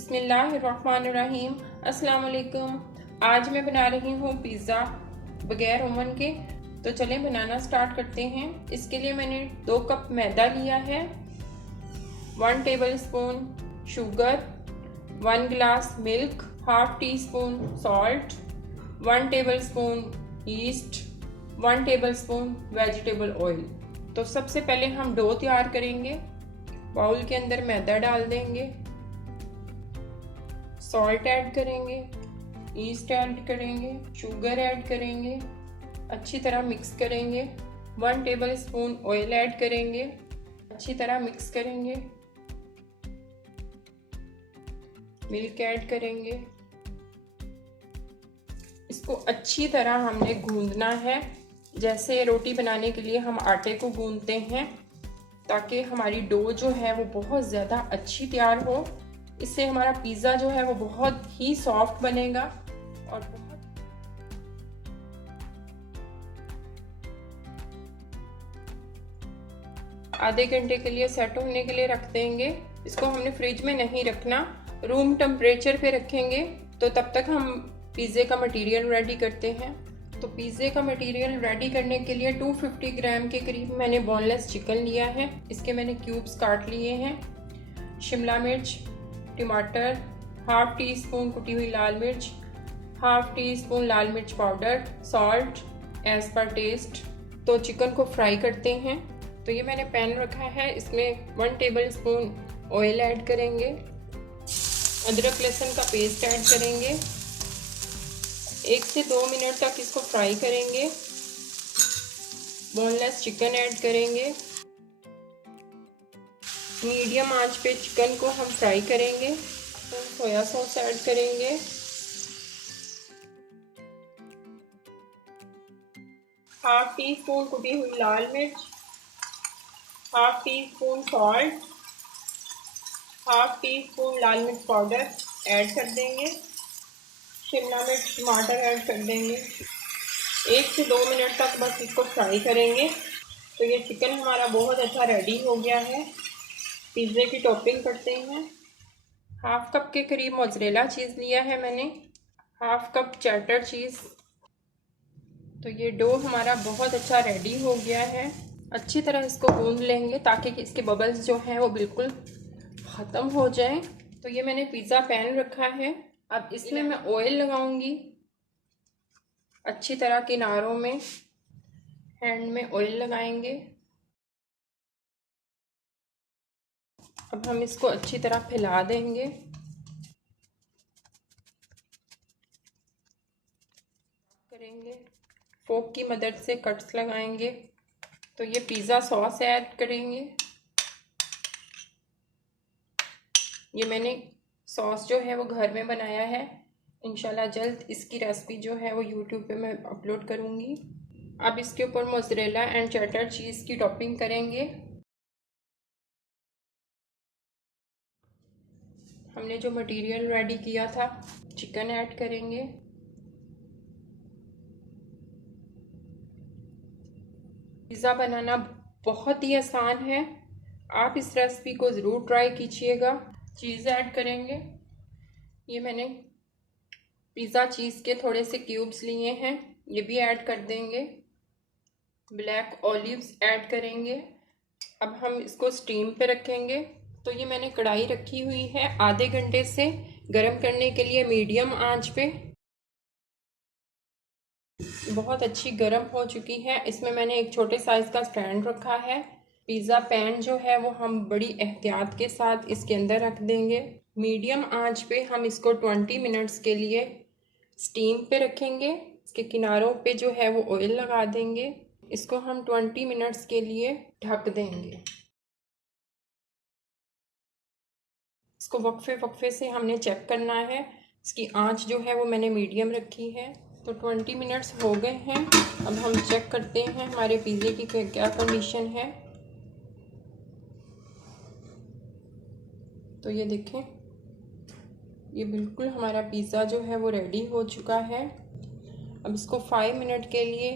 बिस्मिल्लाहिर्रहमानिर्रहीम। अस्सलाम वालेकुम। आज मैं बना रही हूँ पिज़्ज़ा बगैर ओवन के। तो चलें बनाना स्टार्ट करते हैं। इसके लिए मैंने 2 कप मैदा लिया है, 1 टेबल स्पून शुगर, 1 गिलास milk, half teaspoon salt, 1 table spoon east, 1 table spoon vegetable oil. तो सबसे पहले हम डो तैयार करेंगे। बाउल के अंदर मैदा डाल देंगे, सॉल्ट ऐड करेंगे, ईस्ट ऐड करेंगे, शुगर ऐड करेंगे, अच्छी तरह मिक्स करेंगे। 1 टेबल स्पून ऑयल ऐड करेंगे, अच्छी तरह मिक्स करेंगे। मिल्क ऐड करेंगे। इसको अच्छी तरह हमने गूंदना है, जैसे रोटी बनाने के लिए हम आटे को गूंदते हैं, ताकि हमारी डो जो है वो बहुत ज़्यादा अच्छी तैयार हो। इससे हमारा पिज़्ज़ा जो है वो बहुत ही सॉफ्ट बनेगा और आधे घंटे के लिए सेट होने के लिए रख देंगे। इसको हमने फ्रिज में नहीं रखना, रूम टेम्परेचर पे रखेंगे। तो तब तक हम पिज़्ज़े का मटेरियल रेडी करते हैं। तो पिज़्ज़े का मटेरियल रेडी करने के लिए 250 ग्राम के करीब मैंने बोनलेस चिकन लिया है। इसके मैंने क्यूब्स काट लिए हैं। शिमला मिर्च, टमाटर, हाफ टी स्पून कुटी हुई लाल मिर्च, हाफ टी स्पून लाल मिर्च powder, salt as per taste. तो चिकन को फ्राई करते हैं। तो ये मैंने पैन रखा है, इसमें 1 टेबल स्पून ऑयल ऐड करेंगे, अदरक लहसुन का पेस्ट ऐड करेंगे, 1 से 2 मिनट तक इसको फ्राई करेंगे। बोनलेस चिकन ऐड करेंगे। मीडियम आंच पे चिकन को हम फ्राई करेंगे। तो सोया सॉस ऐड करेंगे, हाफ टी स्पून कुटी हुई लाल मिर्च, half teaspoon salt, half teaspoon लाल मिर्च पाउडर ऐड कर देंगे। शिमला मिर्च टमाटर ऐड कर देंगे। 1 से 2 मिनट तक बस इसको फ्राई करेंगे। तो ये चिकन हमारा बहुत अच्छा रेडी हो गया है। पिज़्ज़े की टॉपिंग करते हैं। हाफ कप के करीब मोज़रेला चीज़ लिया है मैंने, हाफ कप चेडर चीज़। तो ये डो हमारा बहुत अच्छा रेडी हो गया है। अच्छी तरह इसको गूंद लेंगे ताकि इसके बबल्स जो हैं वो बिल्कुल ख़त्म हो जाएं। तो ये मैंने पिज़्ज़ा पैन रखा है। अब इसमें मैं ऑयल लगाऊंगी। अच्छी तरह किनारों में हैंड में ऑयल लगाएंगे। अब हम इसको अच्छी तरह फैला देंगे। करेंगे फोक की मदद से कट्स लगाएंगे। तो ये पिज़्ज़ा सॉस ऐड करेंगे। ये मैंने सॉस जो है वो घर में बनाया है। इंशाल्लाह जल्द इसकी रेसिपी जो है वो यूट्यूब पे मैं अपलोड करूँगी। अब इसके ऊपर मोज़रेला एंड चेडर चीज़ की टॉपिंग करेंगे। हमने जो मटेरियल रेडी किया था, चिकन ऐड करेंगे। पिज़्ज़ा बनाना बहुत ही आसान है, आप इस रेसिपी को ज़रूर ट्राई कीजिएगा। चीज़ ऐड करेंगे। ये मैंने पिज़्ज़ा चीज़ के थोड़े से क्यूब्स लिए हैं, ये भी ऐड कर देंगे। ब्लैक ऑलिव्स ऐड करेंगे। अब हम इसको स्टीम पे रखेंगे। तो ये मैंने कढ़ाई रखी हुई है आधे घंटे से गरम करने के लिए मीडियम आंच पे। बहुत अच्छी गरम हो चुकी है। इसमें मैंने एक छोटे साइज़ का स्टैंड रखा है। पिज़्ज़ा पैन जो है वो हम बड़ी एहतियात के साथ इसके अंदर रख देंगे। मीडियम आंच पे हम इसको 20 मिनट्स के लिए स्टीम पे रखेंगे। इसके किनारों पे जो है वो ऑयल लगा देंगे। इसको हम 20 मिनट्स के लिए ढक देंगे। इसको वक्फे वक्फे से हमने चेक करना है। इसकी आंच जो है वो मैंने मीडियम रखी है। तो 20 मिनट्स हो गए हैं। अब हम चेक करते हैं हमारे पिज़्ज़े की क्या कंडीशन है। तो ये देखें, ये बिल्कुल हमारा पिज़्ज़ा जो है वो रेडी हो चुका है। अब इसको 5 मिनट के लिए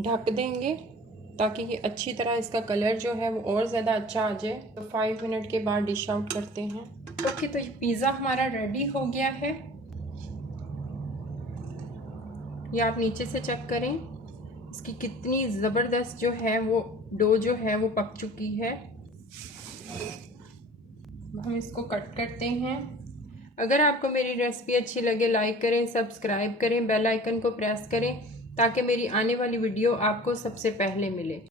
ढक देंगे ताकि ये अच्छी तरह इसका कलर जो है वो और ज़्यादा अच्छा आ जाए। तो 5 मिनट के बाद डिश आउट करते हैं। ओके, तो ये पिज़्ज़ा हमारा रेडी हो गया है। ये आप नीचे से चेक करें, इसकी कितनी ज़बरदस्त जो है वो डो जो है वो पक चुकी है। हम इसको कट करते हैं। अगर आपको मेरी रेसिपी अच्छी लगे, लाइक करें, सब्सक्राइब करें, बेल आइकन को प्रेस करें ताकि मेरी आने वाली वीडियो आपको सबसे पहले मिले।